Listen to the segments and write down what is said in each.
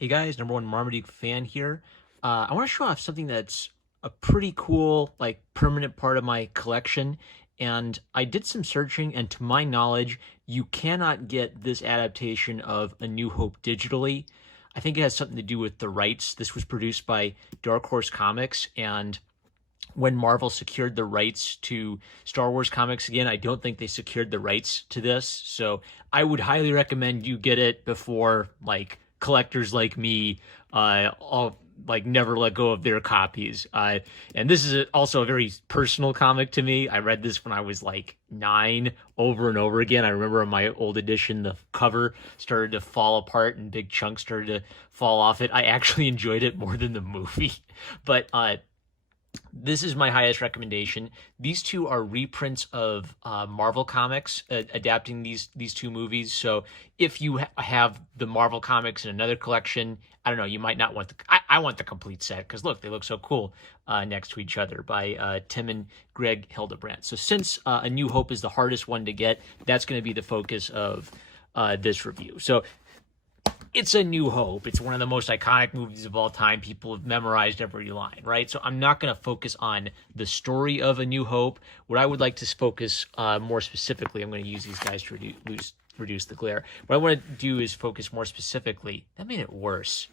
Hey guys, number one Marmaduke fan here. I want to show off something that's a pretty cool, like permanent part of my collection. And I did some searching, and to my knowledge, you cannot get this adaptation of A New Hope digitally. I think it has something to do with the rights. This was produced by Dark Horse Comics, and when Marvel secured the rights to Star Wars comics again, I don't think they secured the rights to this. So I would highly recommend you get it before like collectors like me all like never let go of their copies. And this is also a very personal comic to me. I read this when I was like 9 over and over again. I remember in my old edition, the cover started to fall apart and big chunks started to fall off it. I actually enjoyed it more than the movie. But this is my highest recommendation. These two are reprints of Marvel comics adapting these two movies. So if you have the Marvel comics in another collection, I don't know, you might not want the. I want the complete set because look, they look so cool next to each other by Tim and Greg Hildebrandt. So since A New Hope is the hardest one to get, that's going to be the focus of this review. So it's A New Hope. It's one of the most iconic movies of all time. People have memorized every line, right? So I'm not going to focus on the story of A New Hope. What I would like to focus more specifically, I'm going to use these guys to reduce the glare. What I want to do is focus more specifically. That made it worse.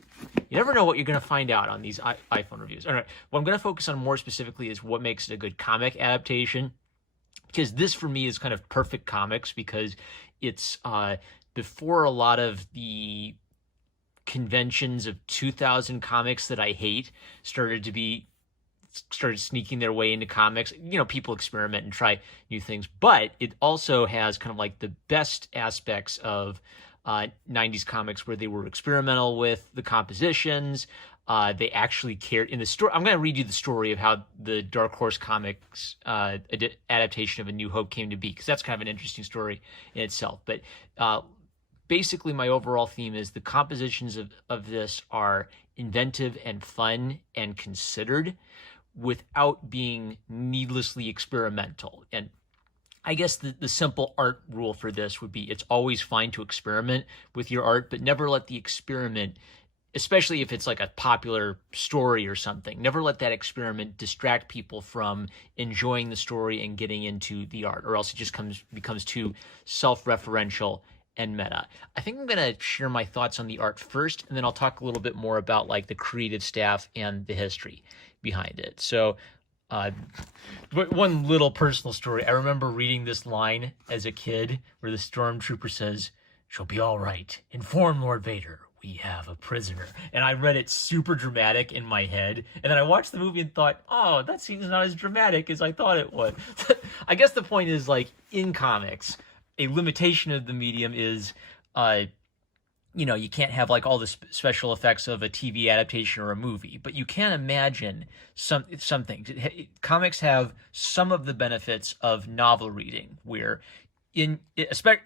You never know what you're going to find out on these iPhone reviews. All right, what I'm going to focus on more specifically is what makes it a good comic adaptation. Because this, for me, is kind of perfect comics because it's before a lot of the conventions of 2000 comics that I hate started sneaking their way into comics. You know, people experiment and try new things, but it also has kind of like the best aspects of 90s comics where they were experimental with the compositions. They actually cared in the story. I'm going to read you the story of how the Dark Horse Comics adaptation of A New Hope came to be, because that's kind of an interesting story in itself. But basically, my overall theme is the compositions of this are inventive and fun and considered without being needlessly experimental. And I guess the simple art rule for this would be it's always fine to experiment with your art, but never let the experiment, especially if it's like a popular story or something, never let that experiment distract people from enjoying the story and getting into the art, or else it just becomes too self-referential and meta. I think I'm going to share my thoughts on the art first, and then I'll talk a little bit more about like the creative staff and the history behind it. So but one little personal story. I remember reading this line as a kid where the stormtrooper says, "She'll be all right. Inform Lord Vader. We have a prisoner." And I read it super dramatic in my head. And then I watched the movie and thought, oh, that seems not as dramatic as I thought it would. I guess the point is, like, in comics, a limitation of the medium is, you can't have like all the special effects of a TV adaptation or a movie, but you can imagine some things. Comics have some of the benefits of novel reading, where in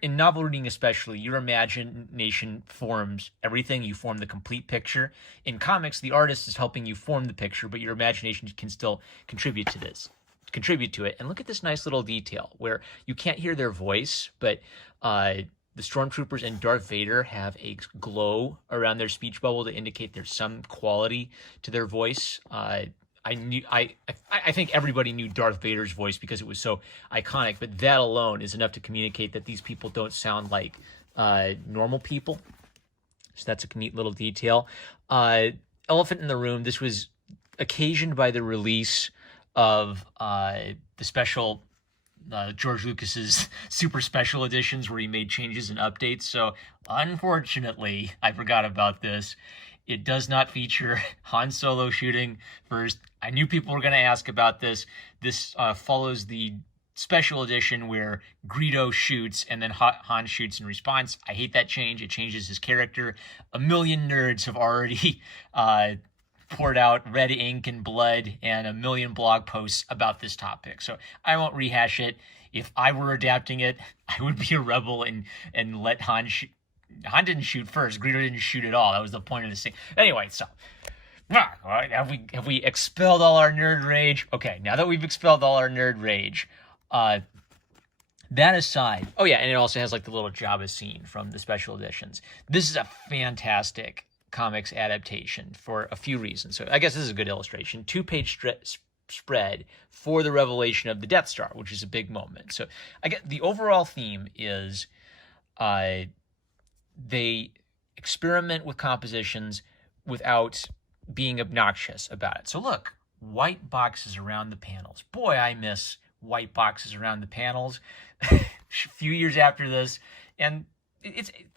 novel reading especially, your imagination forms everything. You form the complete picture. In comics, the artist is helping you form the picture, but your imagination can still contribute to it. And look at this nice little detail where you can't hear their voice, but the stormtroopers and Darth Vader have a glow around their speech bubble to indicate there's some quality to their voice. I think everybody knew Darth Vader's voice because it was so iconic, but that alone is enough to communicate that these people don't sound like normal people. So that's a neat little detail. Elephant in the room. This was occasioned by the release of the special George Lucas's super special editions where he made changes and updates. So unfortunately, I forgot about this. It does not feature Han Solo shooting first. I knew people were going to ask about this. This follows the special edition where Greedo shoots and then Han shoots in response. I hate that change. It changes his character. A million nerds have already poured out red ink and blood and a million blog posts about this topic. So I won't rehash it. If I were adapting it, I would be a rebel and let Han shoot. Han didn't shoot first. Greedo didn't shoot at all. That was the point of this thing. Anyway, so have we expelled all our nerd rage? Okay, now that we've expelled all our nerd rage, that aside, oh yeah, and it also has like the little Jabba scene from the special editions. This is a fantastic Comics adaptation for a few reasons. So I guess this is a good illustration. 2-page spread for the revelation of the Death Star, which is a big moment. So I get the overall theme is they experiment with compositions without being obnoxious about it. So look, white boxes around the panels. Boy, I miss white boxes around the panels. A few years after this, and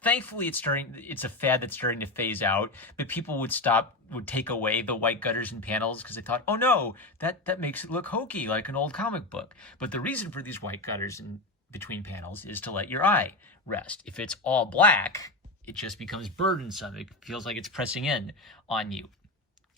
thankfully it's a fad that's starting to phase out, but people would take away the white gutters and panels because they thought, oh no, that makes it look hokey like an old comic book. But the reason for these white gutters in between panels is to let your eye rest. If it's all black, it just becomes burdensome. It feels like it's pressing in on you.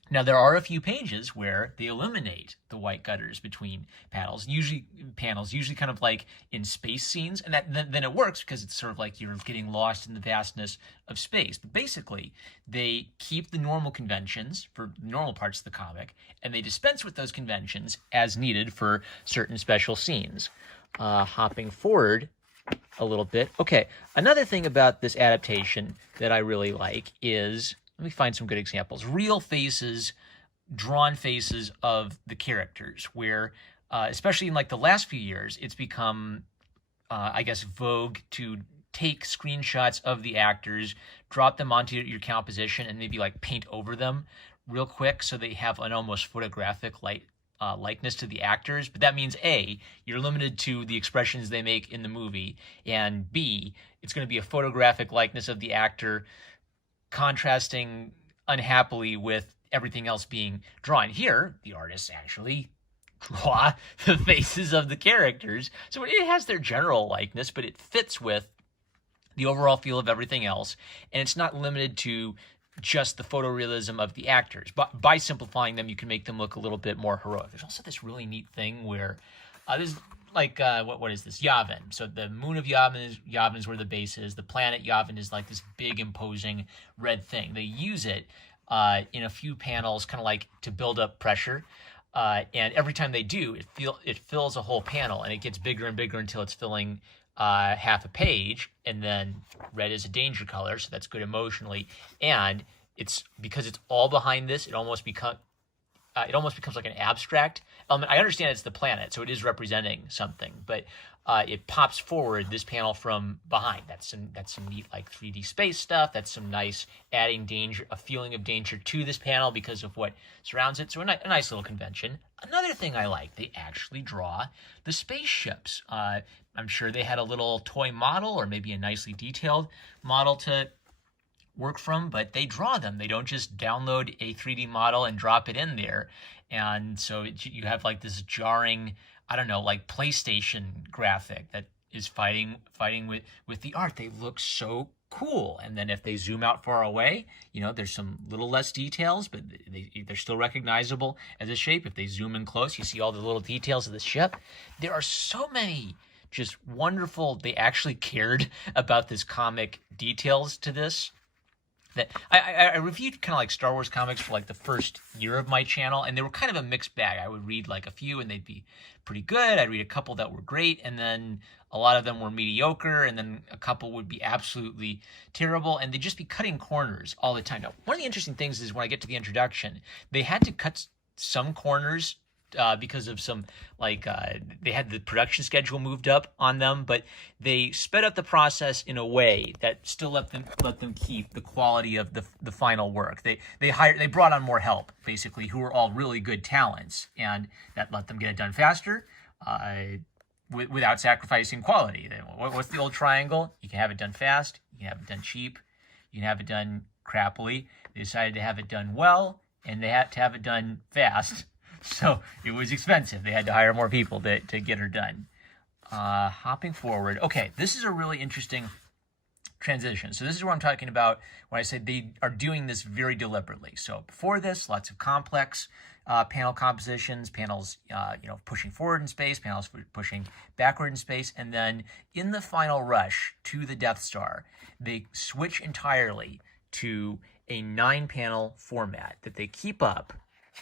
Now, there are a few pages where they eliminate the white gutters between panels, usually kind of like in space scenes, and then it works because it's sort of like you're getting lost in the vastness of space. But basically, they keep the normal conventions for normal parts of the comic, and they dispense with those conventions as needed for certain special scenes. Hopping forward a little bit. Okay, another thing about this adaptation that I really like is, let me find some good examples. Real faces, drawn faces of the characters, where, especially in like the last few years, it's become, I guess, vogue to take screenshots of the actors, drop them onto your composition, and maybe like paint over them real quick so they have an almost photographic likeness to the actors. But that means A, you're limited to the expressions they make in the movie, and B, it's going to be a photographic likeness of the actor contrasting unhappily with everything else being drawn. Here, the artists actually draw the faces of the characters, so it has their general likeness, but it fits with the overall feel of everything else, and it's not limited to just the photorealism of the actors. But by simplifying them, you can make them look a little bit more heroic. There's also this really neat thing where there's like, what is this? Yavin. So the moon of Yavin is where the base is. The planet Yavin is like this big, imposing red thing. They use it in a few panels, kind of like to build up pressure. And every time they do, it fills a whole panel, and it gets bigger and bigger until it's filling half a page. And then red is a danger color, so that's good emotionally. And it's because it's all behind this, it almost becomes like an abstract element. I understand it's the planet, so it is representing something, but it pops forward this panel from behind. That's some neat like 3D space stuff. That's some nice adding a feeling of danger to this panel because of what surrounds it. So a nice little convention. Another thing I like, they actually draw the spaceships. I'm sure they had a little toy model or maybe a nicely detailed model to work from, but they draw them. They don't just download a 3D model and drop it in there. And so you have like this jarring, I don't know, like PlayStation graphic that is fighting with the art. They look so cool. And then if they zoom out far away, there's some little less details, but they're still recognizable as a shape. If they zoom in close, you see all the little details of the ship. There are so many just wonderful, they actually cared about this comic details to this. That I reviewed kind of like Star Wars comics for like the first year of my channel, and they were kind of a mixed bag. I would read like a few and they'd be pretty good. I'd read a couple that were great, and then a lot of them were mediocre, and then a couple would be absolutely terrible, and they'd just be cutting corners all the time. Now, one of the interesting things is when I get to the introduction, they had to cut some corners because of some, they had the production schedule moved up on them, but they sped up the process in a way that still let them keep the quality of the final work. They brought on more help, basically, who were all really good talents, and that let them get it done faster, without sacrificing quality. What's the old triangle? You can have it done fast, you can have it done cheap, you can have it done crappily. They decided to have it done well, and they had to have it done fast. So it was expensive. They had to hire more people to get her done. Hopping forward. Okay, this is a really interesting transition. So this is what I'm talking about when I say they are doing this very deliberately. So before this, lots of complex panel compositions, panels pushing forward in space, panels pushing backward in space, and then in the final rush to the Death Star, they switch entirely to a 9-panel format that they keep up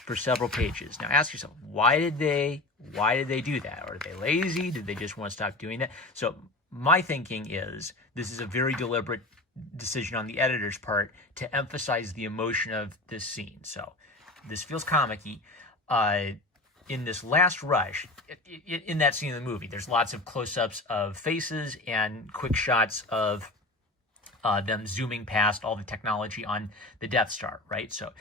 for several pages. Now ask yourself, why did they do that? Are they lazy? Did they just want to stop doing that? So my thinking is this is a very deliberate decision on the editor's part to emphasize the emotion of this scene. So this feels comic-y. In this last rush, in that scene of the movie, there's lots of close-ups of faces and quick shots of them zooming past all the technology on the Death Star, right? So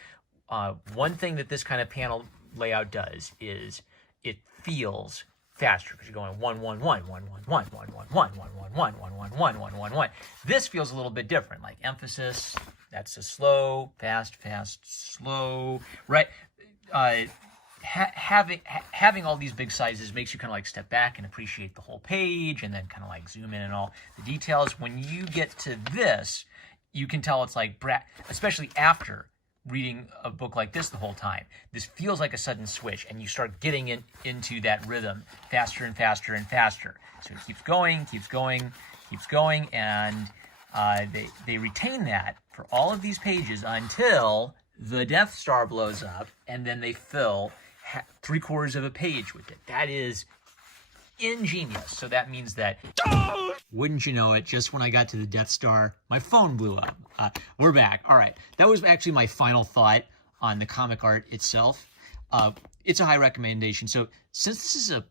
one thing that this kind of panel layout does is it feels faster because you're going 1 1 1 1 1 1 1 1 1 1 1 1 1 1 1 1 1. This feels a little bit different, like emphasis. That's a slow, fast, slow, right? Having all these big sizes makes you kind of like step back and appreciate the whole page, and then kind of like zoom in and all the details. When you get to this, you can tell it's like, especially after reading a book like this the whole time, this feels like a sudden switch, and you start getting into that rhythm faster and faster and faster. So it keeps going, and they retain that for all of these pages until the Death Star blows up, and then they fill 3/4 of a page with it. That is ingenious. So that means that, wouldn't you know it, just when I got to the Death Star, my phone blew up. We're back. All right. That was actually my final thought on the comic art itself. It's a high recommendation. So since this is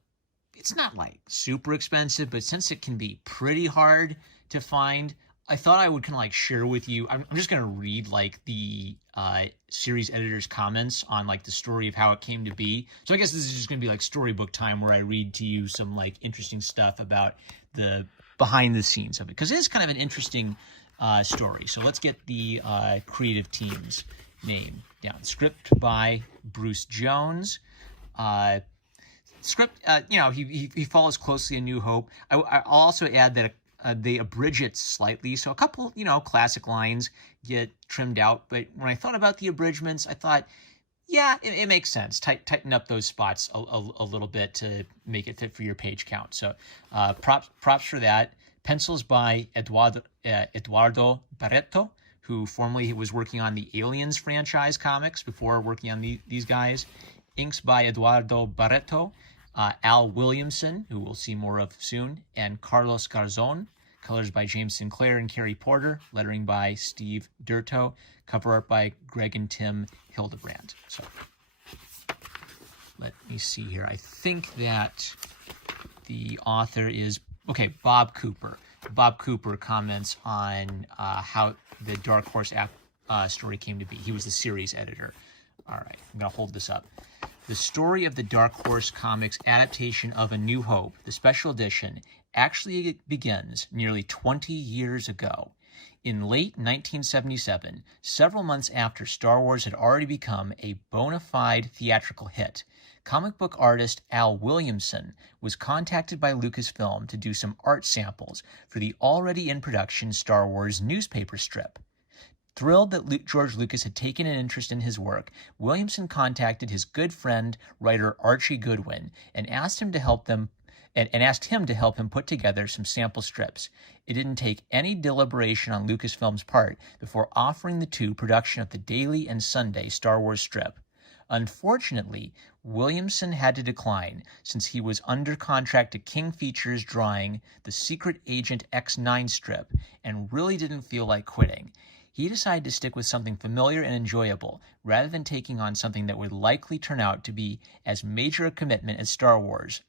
it's not like super expensive, but since it can be pretty hard to find, I thought I would kind of like share with you. I'm just going to read like the series editor's comments on like the story of how it came to be. So I guess this is just going to be like storybook time where I read to you some like interesting stuff about the behind the scenes of it, because it is kind of an interesting story. So let's get the creative team's name down. Script by Bruce Jones. Script, he follows closely A New Hope. I'll also add that they abridge it slightly, so a couple, classic lines get trimmed out. But when I thought about the abridgments, I thought, yeah, it makes sense. Tighten up those spots a little bit to make it fit for your page count. So props for that. Pencils by Eduardo Barreto, who formerly was working on the Aliens franchise comics before working on these guys. Inks by Eduardo Barreto. Al Williamson, who we'll see more of soon, and Carlos Garzon. Colors by James Sinclair and Kerry Porter. Lettering by Steve Durto. Cover art by Greg and Tim Hildebrand. So let me see here. I think that the author is, Bob Cooper. Bob Cooper comments on how the Dark Horse story came to be. He was the series editor. All right, I'm going to hold this up. The story of the Dark Horse Comics adaptation of A New Hope, the special edition, actually begins nearly 20 years ago. In late 1977, several months after Star Wars had already become a bona fide theatrical hit, comic book artist Al Williamson was contacted by Lucasfilm to do some art samples for the already in production Star Wars newspaper strip. Thrilled that George Lucas had taken an interest in his work, Williamson contacted his good friend, writer Archie Goodwin, and asked him to help him put together some sample strips. It didn't take any deliberation on Lucasfilm's part before offering the two production of the daily and Sunday Star Wars strip. Unfortunately, Williamson had to decline since he was under contract to King Features drawing the Secret Agent X9 strip and really didn't feel like quitting. He decided to stick with something familiar and enjoyable, rather than taking on something that would likely turn out to be as major a commitment as Star Wars.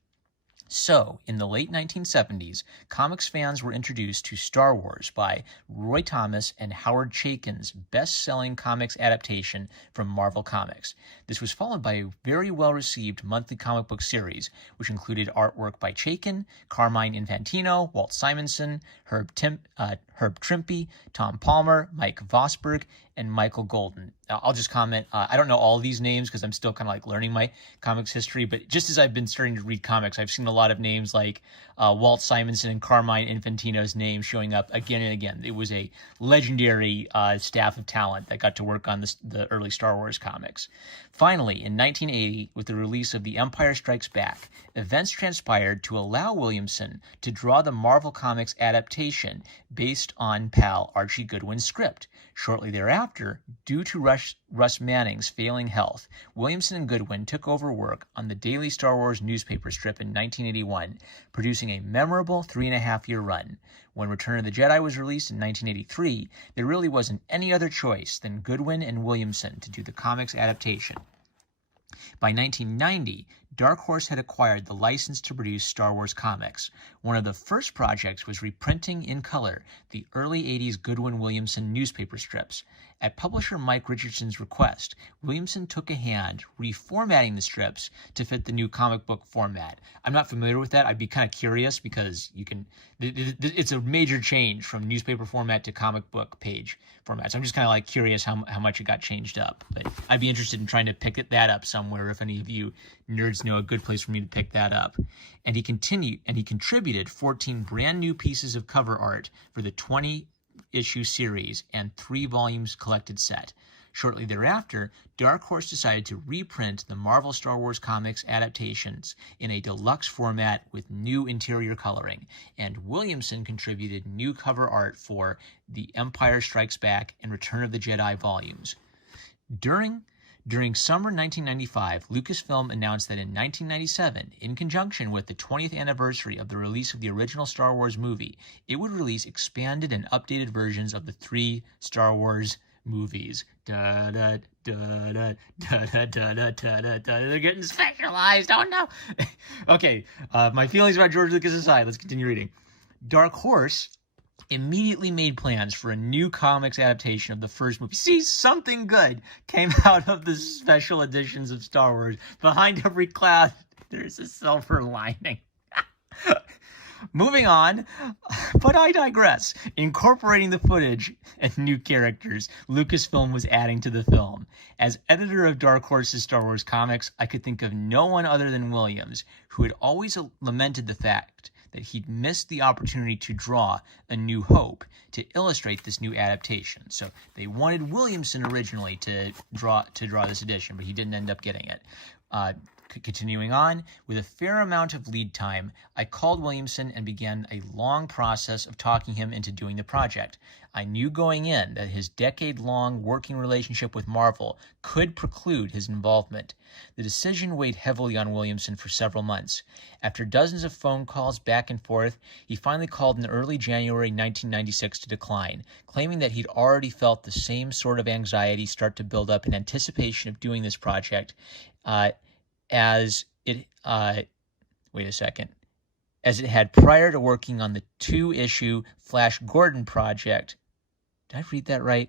So, in the late 1970s, comics fans were introduced to Star Wars by Roy Thomas and Howard Chaykin's best-selling comics adaptation from Marvel Comics. This was followed by a very well-received monthly comic book series, which included artwork by Chaykin, Carmine Infantino, Walt Simonson, Herb Trimpe, Tom Palmer, Mike Vosberg, and Michael Golden. I'll just comment, I don't know all these names because I'm still kind of like learning my comics history, but just as I've been starting to read comics, I've seen a lot of names like Walt Simonson and Carmine Infantino's names showing up again and again. It was a legendary staff of talent that got to work on the early Star Wars comics. Finally, in 1980, with the release of The Empire Strikes Back, events transpired to allow Williamson to draw the Marvel Comics adaptation based on pal Archie Goodwin's script. Shortly thereafter, thereafter, due to Russ Manning's failing health, Williamson and Goodwin took over work on the Daily Star Wars newspaper strip in 1981, producing a memorable 3.5-year run. When Return of the Jedi was released in 1983, there really wasn't any other choice than Goodwin and Williamson to do the comics adaptation. By 1990, Dark Horse had acquired the license to produce Star Wars comics. One of the first projects was reprinting in color the early 80s Goodwin-Williamson newspaper strips. At publisher Mike Richardson's request, Williamson took a hand reformatting the strips to fit the new comic book format. I'm not familiar with that. I'd be kind of curious because it's a major change from newspaper format to comic book page format. So I'm just kind of like curious how much it got changed up. But I'd be interested in trying to pick that up somewhere if any of you nerds know a good place for me to pick that up. And he contributed 14 brand new pieces of cover art for the 20-issue series and 3 volumes collected set. Shortly thereafter, Dark Horse decided to reprint the Marvel Star Wars comics adaptations in a deluxe format with new interior coloring, and Williamson contributed new cover art for The Empire Strikes Back and Return of the Jedi volumes. During summer 1995, Lucasfilm announced that in 1997, in conjunction with the 20th anniversary of the release of the original Star Wars movie, it would release expanded and updated versions of the 3 Star Wars movies. They're getting specialized. Oh no. Okay, my feelings about George Lucas aside, let's continue reading. Dark Horse immediately made plans for a new comics adaptation of the first movie. See, something good came out of the special editions of Star Wars. Behind every cloud, there's a silver lining. Moving on, but I digress. Incorporating the footage and new characters, Lucasfilm was adding to the film. As editor of Dark Horse's Star Wars comics, I could think of no one other than Williams, who had always lamented the fact that he'd missed the opportunity to draw A New Hope to illustrate this new adaptation. So they wanted Williamson originally to draw this edition, but he didn't end up getting it. Continuing on, with a fair amount of lead time, I called Williamson and began a long process of talking him into doing the project. I knew going in that his decade-long working relationship with Marvel could preclude his involvement. The decision weighed heavily on Williamson for several months. After dozens of phone calls back and forth, he finally called in early January 1996 to decline, claiming that he'd already felt the same sort of anxiety start to build up in anticipation of doing this project, as it had prior to working on the 2-issue Flash Gordon project. Did I read that right?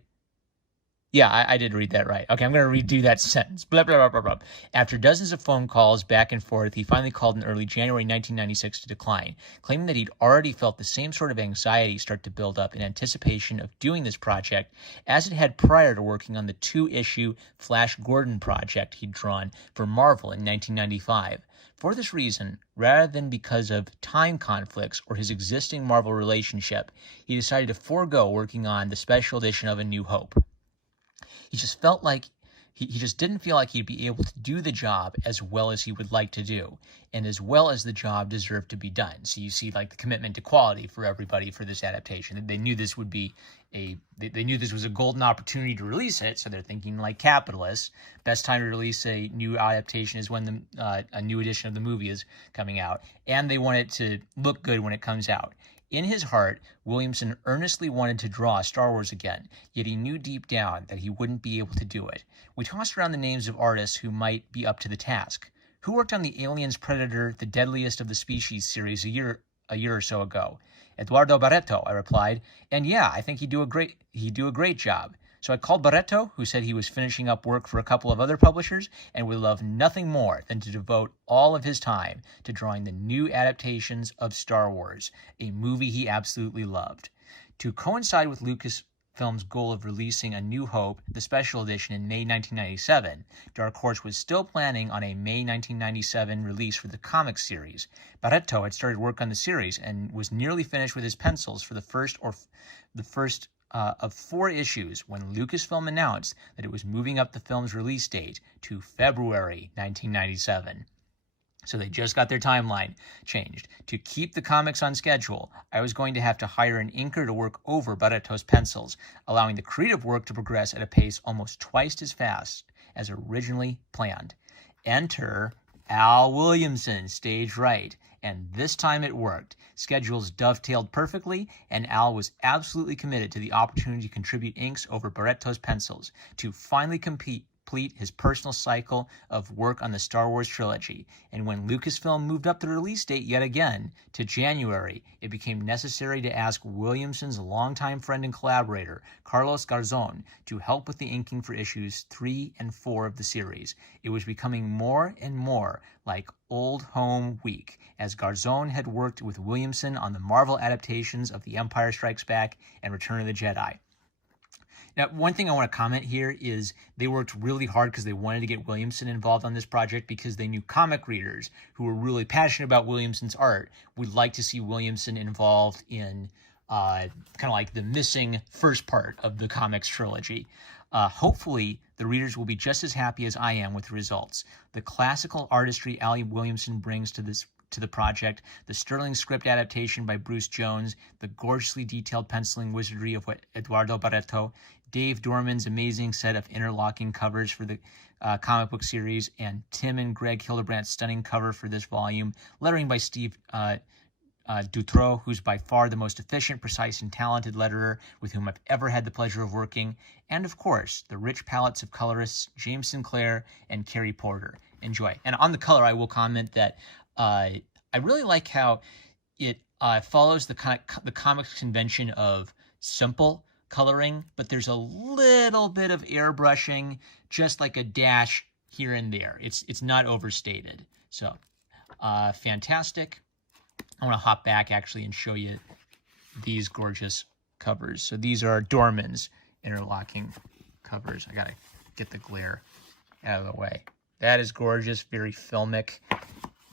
Yeah, I did read that right. Okay, I'm going to redo that sentence. Blah, blah, blah, blah, blah. After dozens of phone calls back and forth, he finally called in early January 1996 to decline, claiming that he'd already felt the same sort of anxiety start to build up in anticipation of doing this project as it had prior to working on the 2-issue Flash Gordon project he'd drawn for Marvel in 1995. For this reason, rather than because of time conflicts or his existing Marvel relationship, he decided to forego working on the special edition of A New Hope. He just felt like he just didn't feel like he'd be able to do the job as well as he would like to do, and as well as the job deserved to be done. So you see, like, the commitment to quality for everybody for this adaptation. They knew this would be they knew this was a golden opportunity to release it, so they're thinking like capitalists. Best time to release a new adaptation is when a new edition of the movie is coming out, and they want it to look good when it comes out. In his heart, Williamson earnestly wanted to draw Star Wars again, yet he knew deep down that he wouldn't be able to do it. We tossed around the names of artists who might be up to the task. Who worked on the Aliens Predator, The Deadliest of the Species series a year or so ago? Eduardo Barreto, I replied, and yeah, I think he'd do a great job. So I called Barreto, who said he was finishing up work for a couple of other publishers and would love nothing more than to devote all of his time to drawing the new adaptations of Star Wars, a movie he absolutely loved. To coincide with Lucasfilm's goal of releasing A New Hope, the special edition, in May 1997, Dark Horse was still planning on a May 1997 release for the comic series. Barreto had started work on the series and was nearly finished with his pencils for the first of 4 issues when Lucasfilm announced that it was moving up the film's release date to February 1997. So they just got their timeline changed. To keep the comics on schedule, I was going to have to hire an inker to work over Barretto's pencils, allowing the creative work to progress at a pace almost twice as fast as originally planned. Enter Al Williamson, stage right. And this time it worked. Schedules dovetailed perfectly, and Al was absolutely committed to the opportunity to contribute inks over Barretto's pencils to finally complete his personal cycle of work on the Star Wars trilogy. And when Lucasfilm moved up the release date yet again to January, it became necessary to ask Williamson's longtime friend and collaborator, Carlos Garzón, to help with the inking for issues 3 and 4 of the series. It was becoming more and more like Old Home Week, as Garzón had worked with Williamson on the Marvel adaptations of The Empire Strikes Back and Return of the Jedi. Now, one thing I want to comment here is they worked really hard because they wanted to get Williamson involved on this project because they knew comic readers who were really passionate about Williamson's art would like to see Williamson involved in kind of like the missing first part of the comics trilogy. Hopefully, the readers will be just as happy as I am with the results. The classical artistry Al Williamson brings to the project, the sterling script adaptation by Bruce Jones, the gorgeously detailed penciling wizardry of Eduardo Barretto, Dave Dorman's amazing set of interlocking covers for the comic book series, and Tim and Greg Hildebrandt's stunning cover for this volume, lettering by Steve Dutroux, who's by far the most efficient, precise, and talented letterer with whom I've ever had the pleasure of working, and of course, the rich palettes of colorists James Sinclair and Carrie Porter. Enjoy. And on the color, I will comment that I really like how it follows the comics convention of simple coloring, but there's a little bit of airbrushing, just like a dash here and there. It's not overstated. So fantastic. I want to hop back actually and show you these gorgeous covers. So these are Dorman's interlocking covers. I gotta get the glare out of the way. That is gorgeous, very filmic.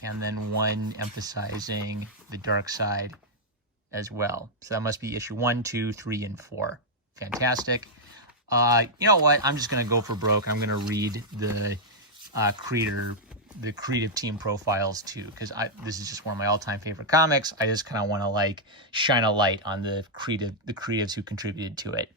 And then one emphasizing the dark side as well. So that must be issue 1, 2, 3, and 4. Fantastic. You know what? I'm just going to go for broke. I'm going to read the creative team profiles too, because this is just one of my all-time favorite comics. I just kind of want to like shine a light on the creatives who contributed to it.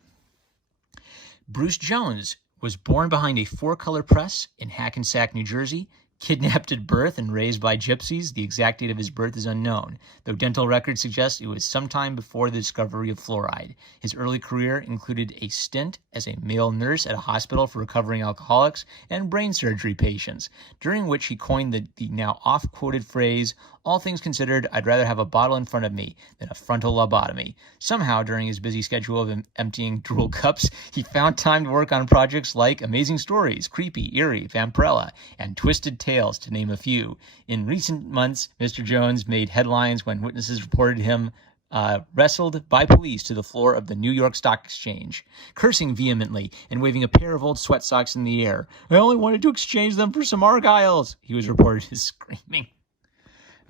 Bruce Jones was born behind a 4-color press in Hackensack, New Jersey. Kidnapped at birth and raised by gypsies, the exact date of his birth is unknown, though dental records suggest it was sometime before the discovery of fluoride. His early career included a stint as a male nurse at a hospital for recovering alcoholics and brain surgery patients, during which he coined the now oft-quoted phrase, "All things considered, I'd rather have a bottle in front of me than a frontal lobotomy." Somehow, during his busy schedule of emptying drool cups, he found time to work on projects like Amazing Stories, Creepy, Eerie, Vampirella, and Twisted Tales, to name a few. In recent months, Mr. Jones made headlines when witnesses reported him wrestled by police to the floor of the New York Stock Exchange, cursing vehemently and waving a pair of old sweat socks in the air. "I only wanted to exchange them for some Argyles," he was reported as screaming.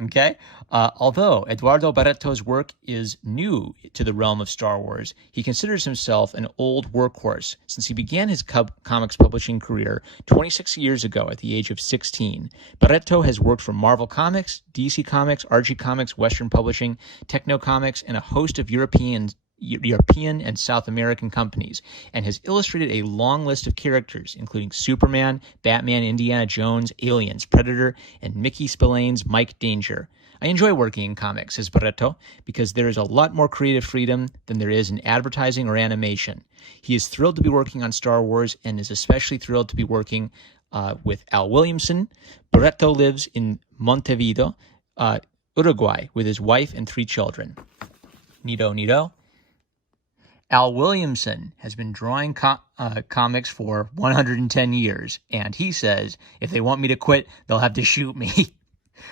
Okay? Although Eduardo Barretto's work is new to the realm of Star Wars, he considers himself an old workhorse since he began his comics publishing career 26 years ago at the age of 16. Barretto has worked for Marvel Comics, DC Comics, Archie Comics, Western Publishing, Techno Comics, and a host of European and South American companies, and has illustrated a long list of characters, including Superman, Batman, Indiana Jones, Aliens, Predator, and Mickey Spillane's Mike Danger. "I enjoy working in comics," says Barretto, "because there is a lot more creative freedom than there is in advertising or animation." He is thrilled to be working on Star Wars and is especially thrilled to be working with Al Williamson. Barretto lives in Montevideo, Uruguay, with his wife and 3 children. Neato. Al Williamson has been drawing comics for 110 years, and he says, "If they want me to quit, they'll have to shoot me."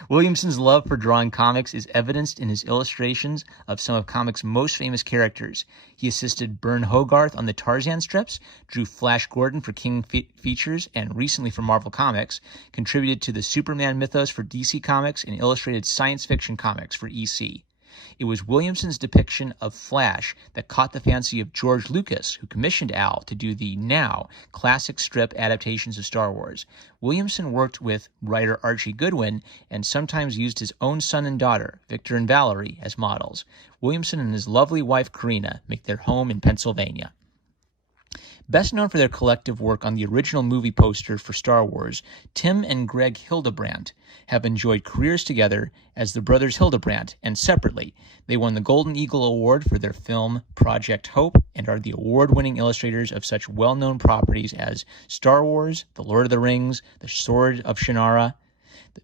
Williamson's love for drawing comics is evidenced in his illustrations of some of comics' most famous characters. He assisted Bern Hogarth on the Tarzan strips, drew Flash Gordon for King Features, and recently for Marvel Comics, contributed to the Superman mythos for DC Comics, and illustrated science fiction comics for EC. It was Williamson's depiction of Flash that caught the fancy of George Lucas, who commissioned Al to do the now classic strip adaptations of Star Wars. Williamson worked with writer Archie Goodwin and sometimes used his own son and daughter, Victor and Valerie, as models. Williamson and his lovely wife Karina make their home in Pennsylvania. Best known for their collective work on the original movie poster for Star Wars, Tim and Greg Hildebrandt have enjoyed careers together as the brothers Hildebrandt, and separately. They won the Golden Eagle Award for their film Project Hope and are the award-winning illustrators of such well-known properties as Star Wars, The Lord of the Rings, The Sword of Shannara,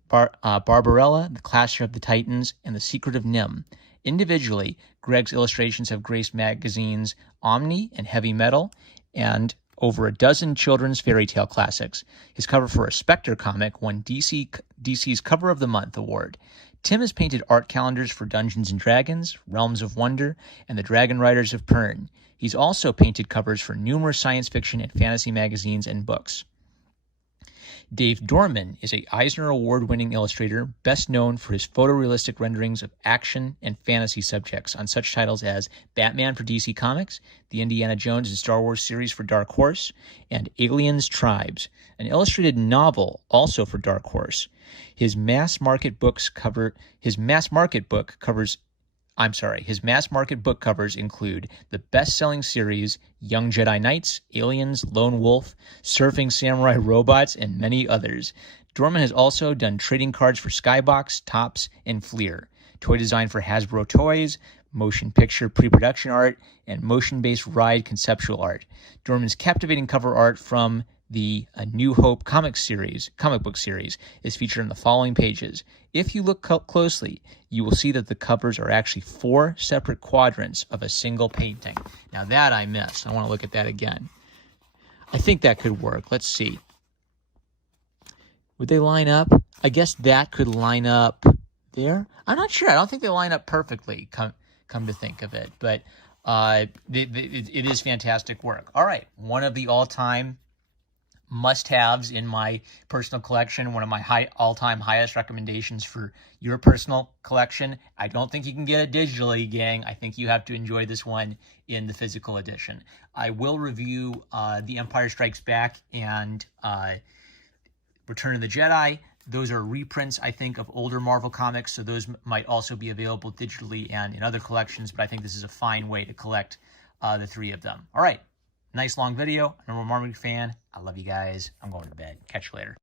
Barbarella, The Clash of the Titans, and The Secret of Nim. Individually, Greg's illustrations have graced magazines Omni and Heavy Metal, and over a dozen children's fairy tale classics. His cover for a Spectre comic won DC's Cover of the Month award. Tim has painted art calendars for Dungeons & Dragons, Realms of Wonder, and the Dragon Riders of Pern. He's also painted covers for numerous science fiction and fantasy magazines and books. Dave Dorman is an Eisner Award-winning illustrator, best known for his photorealistic renderings of action and fantasy subjects on such titles as Batman for DC Comics, the Indiana Jones and Star Wars series for Dark Horse, and Aliens Tribes, an illustrated novel also for Dark Horse. His mass market book covers include the best-selling series Young Jedi Knights, Aliens, Lone Wolf, Surfing Samurai Robots, and many others. Dorman has also done trading cards for Skybox, Topps, and Fleer, toy design for Hasbro Toys, motion picture pre-production art, and motion-based ride conceptual art. Dorman's captivating cover art from the A New Hope comic book series is featured on the following pages. If you look closely, you will see that the covers are actually 4 separate quadrants of a single painting. Now that I missed. I want to look at that again. I think that could work. Let's see. Would they line up? I guess that could line up there. I'm not sure. I don't think they line up perfectly, come to think of it. But it is fantastic work. All right. One of the all-time must-haves in my personal collection, one of my all-time highest recommendations for your personal collection. I don't think you can get it digitally, gang. I think you have to enjoy this one in the physical edition. I will review The Empire Strikes Back and Return of the Jedi. Those are reprints, I think, of older Marvel comics, so those might also be available digitally and in other collections, but I think this is a fine way to collect the 3 of them. All right. Nice long video. I'm a Marvel fan. I love you guys. I'm going to bed. Catch you later.